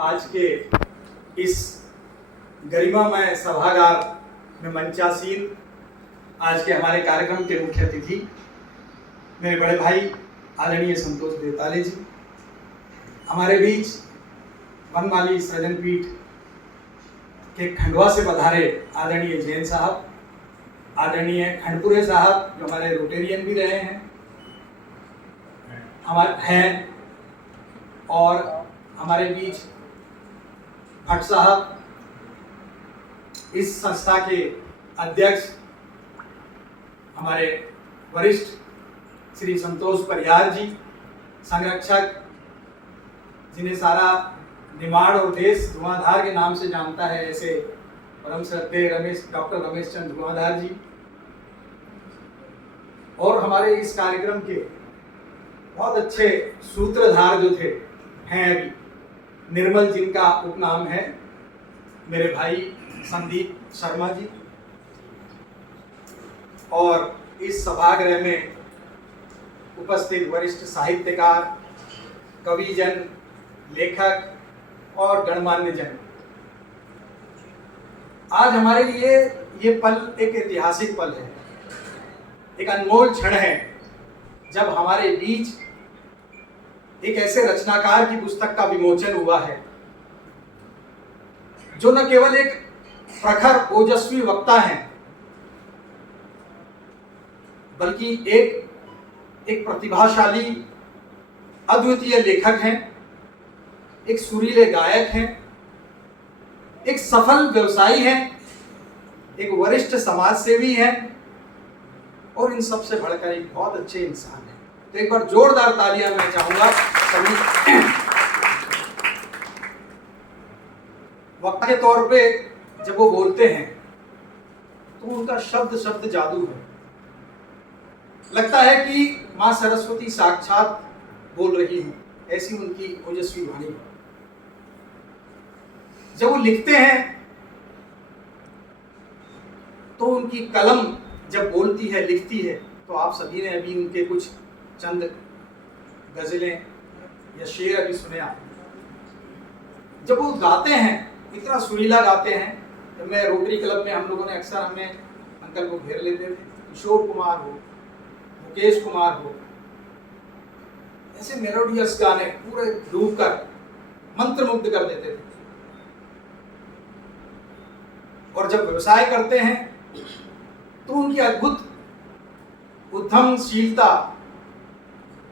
आज के इस गरिमामय सभागार में मंचासीन आज के हमारे कार्यक्रम के मुख्य अतिथि मेरे बड़े भाई आदरणीय संतोष बेताले जी, हमारे बीच वनमाली सृजन पीठ के खंडवा से पधारे आदरणीय जैन साहब, आदरणीय खंडपुरे साहब जो हमारे रोटेरियन भी रहे हैं हमारे हैं, और हमारे बीच भट्ट साहब इस संस्था के अध्यक्ष, हमारे वरिष्ठ श्री संतोष परिहार जी संरक्षक, जिन्हें सारा निमाड़ और देश धुआंधार के नाम से जानता है, ऐसे परम श्रद्धेय डॉक्टर रमेश चंद्र धुआंधार जी, और हमारे इस कार्यक्रम के बहुत अच्छे सूत्रधार जो थे हैं अभी, निर्मल जिनका उपनाम है, मेरे भाई संदीप शर्मा जी, और इस सभागृह में उपस्थित वरिष्ठ साहित्यकार, कविजन, लेखक और गणमान्य जन। आज हमारे लिए ये पल एक ऐतिहासिक पल है, एक अनमोल क्षण है जब हमारे बीच एक ऐसे रचनाकार की पुस्तक का विमोचन हुआ है जो न केवल एक प्रखर ओजस्वी वक्ता हैं, बल्कि एक प्रतिभाशाली अद्वितीय लेखक हैं, एक सुरीले गायक हैं, एक सफल व्यवसायी हैं, एक वरिष्ठ समाज सेवी हैं, और इन सबसे बढ़कर एक बहुत अच्छे इंसान हैं। तो एक बार जोरदार तालियां मैं चाहूंगा सभी। वक्ता के तौर पे जब वो बोलते हैं तो उनका शब्द शब्द जादू है, लगता है कि मां सरस्वती साक्षात बोल रही है, ऐसी उनकी ओजस्वी वाणी है। जब वो लिखते हैं तो उनकी कलम जब बोलती है, लिखती है, तो आप सभी ने अभी उनके कुछ चंद गजलें या शेर अभी सुने आपने। जब वो गाते हैं, इतना सुरीला गाते हैं, तो मैं रोटरी क्लब में हम लोगों ने अक्सर हमें अंकल को घेर लेते थे, किशोर कुमार हो, मुकेश कुमार हो, ऐसे मेलोडियस गाने पूरे डूब कर मंत्रमुग्ध कर देते थे। और जब व्यवसाय करते हैं तो उनकी अद्भुत उद्यमशीलता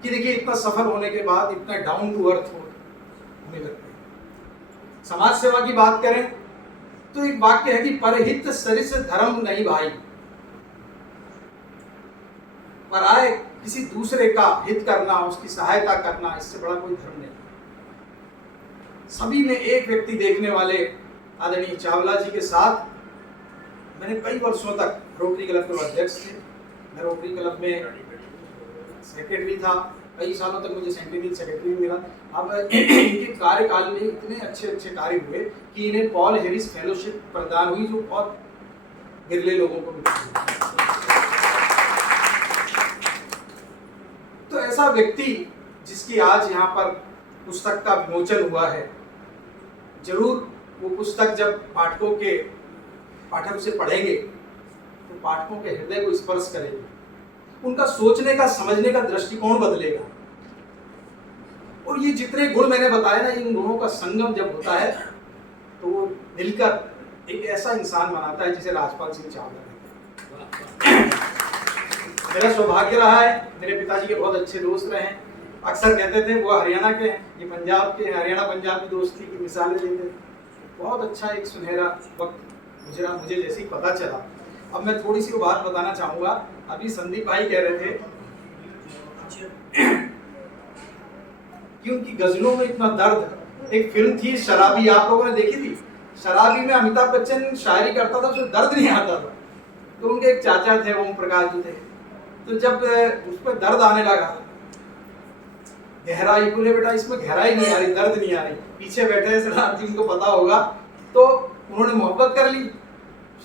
कि देखिए इतना सफल होने के बाद इतना डाउन टू अर्थ होने लगते हैं। समाज सेवा की बात करें तो एक वाक्य है कि परहित सरिस धर्म नहीं भाई, पर आए किसी दूसरे का हित करना, उसकी सहायता करना, इससे बड़ा कोई धर्म नहीं। सभी में एक व्यक्ति देखने वाले आदरणीय चावला जी के साथ मैंने कई वर्षों तक रोटरी क्लब के अध्यक्ष थे। मैं रोटरी क्लब में सेक्रेटरी था, कई सालों तक मुझे सेक्रेटरी मिला। अब इनके कार्यकाल में इतने अच्छे अच्छे कार्य हुए कि इन्हें पॉल हैरिस फेलोशिप प्रदान हुई, जो बहुत विरले लोगों को मिली। तो ऐसा व्यक्ति जिसकी आज यहाँ पर पुस्तक का विमोचन हुआ है, जरूर वो पुस्तक जब पाठक उसे पढ़ेंगे तो पाठकों के हृदय को स्पर्श करेगी, उनका सोचने का, समझने का दृष्टिकोण बदलेगा। और ये जितने गुण मैंने बताए ना, इन गुणों का संगम जब होता है तो वो मिलकर एक ऐसा इंसान बनाता है जिसे राजपाल सिंह चावला है। मेरा सौभाग्य रहा है, मेरे पिताजी के बहुत अच्छे दोस्त रहे हैं। अक्सर कहते थे वो हरियाणा के हैं, ये पंजाब के, हरियाणा पंजाब की दोस्ती की मिसालें देते थे। बहुत अच्छा एक सुनहरा वक्त गुजरा मुझे जैसे ही पता चला। अब मैं थोड़ी सी बात बताना चाहूँगा। अभी संदीप भाई कह रहे थे कि उनकी गजलों में इतना दर्द। एक फिल्म थी शराबी, आप लोगों ने देखी थी? शराबी में अमिताभ बच्चन शायरी करता था, उसमें दर्द नहीं आता था। तो उनके एक चाचा थे, ओम प्रकाश जी थे, तो जब उस पर दर्द आने लगा, गहराई, बोले बेटा इसमें गहराई नहीं आ रही, दर्द नहीं आ रही। पीछे बैठे हैं शराब जी, उनको पता होगा, तो उन्होंने मोहब्बत कर ली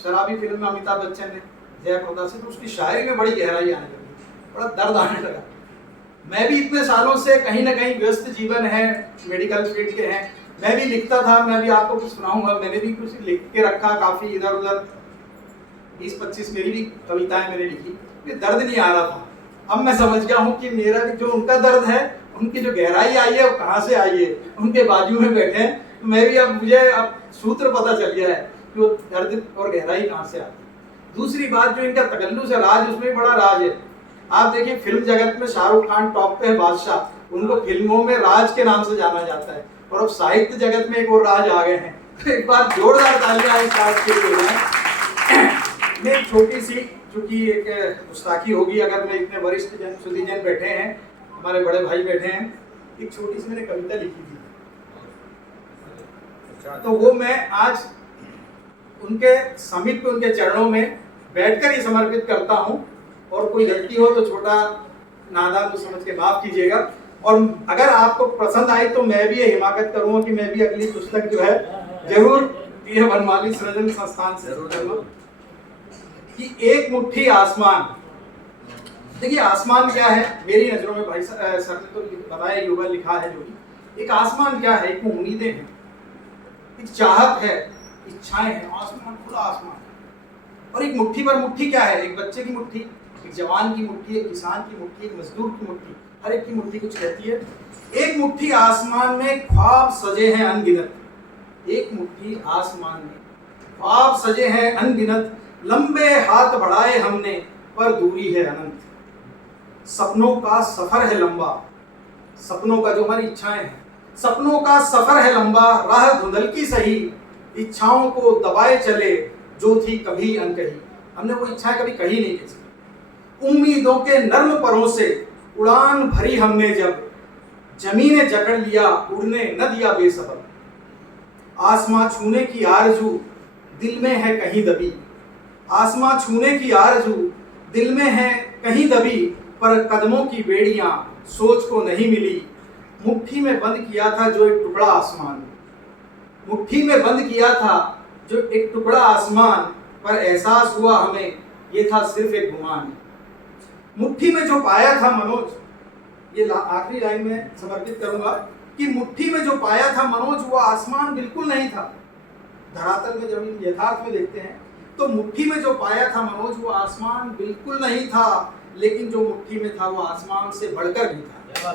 शराबी फिल्म में अमिताभ बच्चन ने जयप्रदा से, तो उसकी शायरी में बड़ी गहराई आने लगी, बड़ा दर्द आने लगा। मैं भी इतने सालों से कहीं ना कहीं व्यस्त जीवन है, मेडिकल फील्ड के हैं, मैं भी लिखता था, मैं भी आपको कुछ सुनाऊंगा, मैंने भी कुछ लिख के रखा, काफ़ी इधर उधर 20-25 मेरी भी कविताएं मैंने लिखी। ये दर्द नहीं आ रहा था। अब मैं समझ गया हूँ कि मेरा भी जो उनका दर्द है, उनकी जो गहराई आई है वो कहाँ से आई है। उनके बाजू में बैठे हैं, तो मैं भी मुझे अब सूत्र पता चल गया है कि वो दर्द और गहराई कहाँ से आती है। दूसरी बात, जो इनका तकल्लुस है, राज, उसमें भी बड़ा राज है। आप देखिए फिल्म जगत में शाहरुख खान टॉप पे है, बादशाह, उनको फिल्मों में राज के नाम से जाना जाता है, और अब साहित्य जगत में एक और राज आ गए हैं। तो एक बार जोरदार तालियां इस राज के लिए। मैं एक छोटी सी, चूंकि एक गुस्ताखी होगी अगर मैं इतने वरिष्ठ जन सुधीजन बैठे हैं, हमारे बड़े भाई बैठे हैं, एक छोटी सी मैंने कविता लिखी थी, तो वो मैं आज उनके समीप उनके चरणों में बैठकर ही समर्पित करता हूँ। और कोई गलती हो तो छोटा नादान को समझ के माफ कीजिएगा। और अगर आपको पसंद आई तो मैं भी ये हिमाकत करूंगा कि मैं भी अगली पुस्तक जो है जरूर ये वनमाली सृजन संस्थान से जरूर करूंगा। कि एक मुट्ठी आसमान, देखिए आसमान क्या है मेरी नजरों में, भाई सर ने तो बताया, युवा लिखा है जो भी, एक आसमान क्या है, एक उम्मीदें हैं, एक चाहत है, इच्छाएं हैं, आसमान, खुला आसमान। और एक मुट्ठी पर मुट्ठी क्या है, एक बच्चे की मुट्ठी, एक जवान की मुट्ठी, एक किसान की मुट्ठी, एक मजदूर की मुट्ठी, हर एक की मुट्ठी कुछ कहती है। एक मुट्ठी आसमान में ख्वाब सजे हैं अनगिनत, एक मुट्ठी आसमान में ख्वाब सजे हैं अनगिनत, लंबे हाथ बढ़ाए हमने पर दूरी है अनंत। सपनों का सफर है लंबा, सपनों का जो हमारी इच्छाएं हैं, सपनों का सफर है लंबा, राह धुंधल की सही, इच्छाओं को दबाए चले जो थी कभी अनकही। हमने वो इच्छाएं कभी कही नहीं किसी। उम्मीदों के नर्म परों से उड़ान भरी हमने जब, जमीने जकड़ लिया उड़ने न दिया बेसबब। आसमां छूने की आरजू दिल में है कहीं दबी, आसमां छूने की आरजू दिल में है कहीं दबी, पर कदमों की बेड़ियां सोच को नहीं मिली। मुट्ठी में बंद किया था जो एक टुकड़ा आसमान, मुट्ठी में बंद किया था जो एक टुकड़ा आसमान, पर एहसास हुआ हमें ये था सिर्फ एक गुमान। मुट्ठी में जो पाया था मनोज, ये आखिरी लाइन में समर्पित करूंगा, कि मुट्ठी में जो पाया था मनोज वो आसमान बिल्कुल नहीं था। धरातल में जब हम यथार्थ में देखते हैं तो मुट्ठी में जो पाया था मनोज वो आसमान बिल्कुल नहीं था, लेकिन जो मुट्ठी में था वो आसमान से बढ़कर भी था।